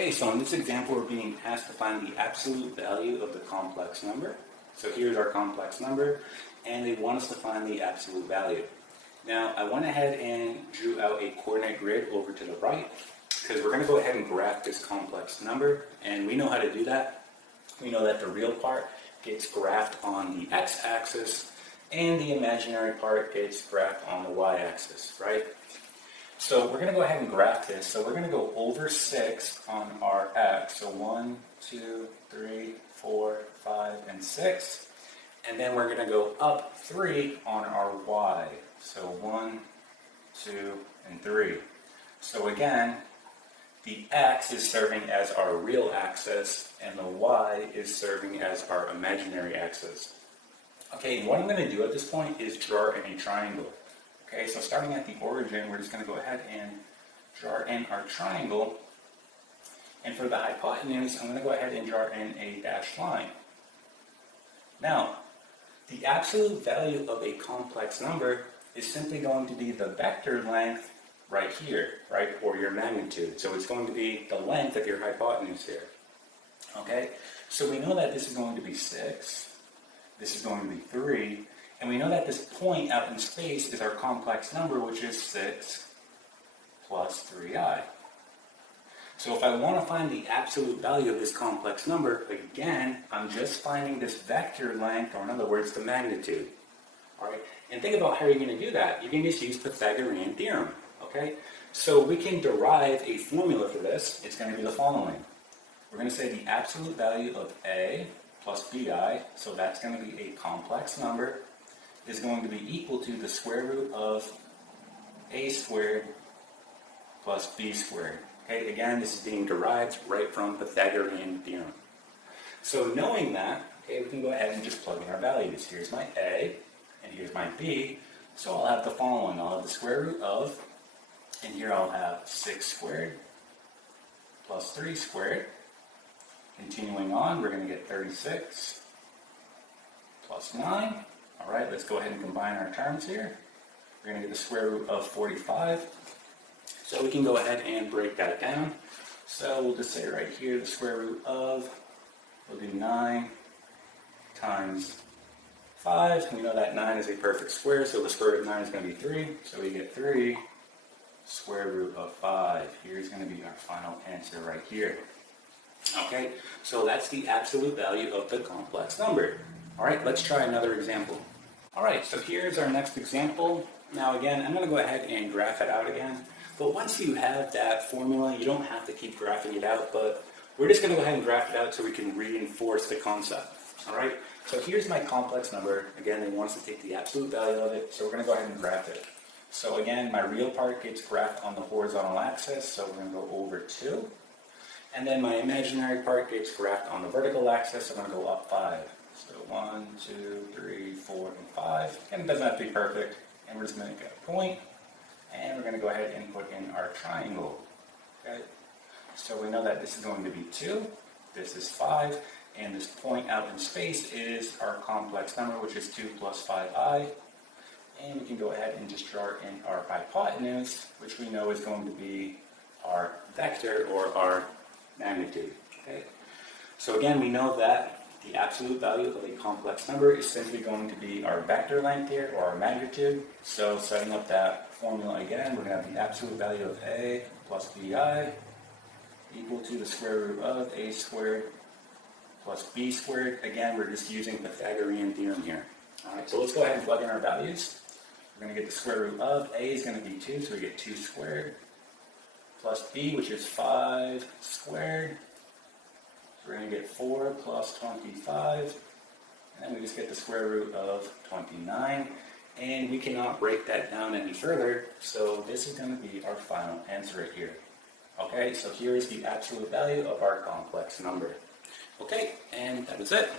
Okay, so in this example, we're being asked to find the absolute value of the complex number. So here's our complex number, and they want us to find the absolute value. Now, I went ahead and drew out a coordinate grid over to the right, because we're going to go ahead and graph this complex number, and we know how to do that. We know that the real part gets graphed on the x-axis, and the imaginary part gets graphed on the y-axis, right? So we're going to go ahead and graph this. So we're going to go over 6 on our x. So 1, 2, 3, 4, 5, and 6. And then we're going to go up 3 on our y. So 1, 2, and 3. So again, the x is serving as our real axis, and the y is serving as our imaginary axis. Okay, and what I'm going to do at this point is draw in a triangle. Okay, so starting at the origin, we're just going to go ahead and draw in our triangle. And for the hypotenuse, I'm going to go ahead and draw in a dashed line. Now, the absolute value of a complex number is simply going to be the vector length right here, right, or your magnitude. So it's going to be the length of your hypotenuse here. Okay, so we know that this is going to be 6, this is going to be 3, and we know that this point out in space is our complex number, which is 6 plus 3i. So if I want to find the absolute value of this complex number, again, I'm just finding this vector length, or in other words, the magnitude. All right? And think about how you're going to do that. You can just use Pythagorean theorem. Okay? So we can derive a formula for this. It's going to be the following. We're going to say the absolute value of a plus bi, so that's going to be a complex number, is going to be equal to the square root of a squared plus b squared. Okay, again, this is being derived right from Pythagorean theorem. So knowing that, okay, we can go ahead and just plug in our values. Here's my a, and here's my b. So I'll have the following. I'll have the square root of, and here I'll have 6 squared plus 3 squared. Continuing on, we're going to get 36 plus 9. All right, let's go ahead and combine our terms here. We're going to get the square root of 45. So we can go ahead and break that down. So we'll just say right here, the square root of, we'll do 9 times 5. We know that 9 is a perfect square, so the square root of 9 is going to be 3. So we get 3 square root of 5. Here's going to be our final answer right here. Okay, so that's the absolute value of the complex number. All right, let's try another example. All right, so here's our next example. Now again, I'm going to go ahead and graph it out again. But once you have that formula, you don't have to keep graphing it out, but we're just going to go ahead and graph it out so we can reinforce the concept. All right, so here's my complex number. Again, they want us to take the absolute value of it, so we're going to go ahead and graph it. So again, my real part gets graphed on the horizontal axis, so we're going to go over 2. And then my imaginary part gets graphed on the vertical axis, so I'm going to go up 5. So 1, 2, 3, 4, and 5. And it doesn't have to be perfect. And we're just going to make a point. And we're going to go ahead and put in our triangle. Okay. So we know that this is going to be 2. This is 5. And this point out in space is our complex number, which is 2 plus 5i. And we can go ahead and just draw in our hypotenuse, which we know is going to be our vector, or our magnitude. Okay. So again, we know that the absolute value of a complex number is simply going to be our vector length here, or our magnitude. So setting up that formula again, we're going to have the absolute value of a plus bi equal to the square root of a squared plus b squared. Again, we're just using Pythagorean theorem here. All right, so let's go ahead and plug in our values. We're going to get the square root of a is going to be 2, so we get 2 squared plus b, which is 5 squared. So we're going to get 4 plus 25, and then we just get the square root of 29, and we cannot break that down any further, so this is going to be our final answer right here. Okay, so here is the absolute value of our complex number. Okay, and that is it.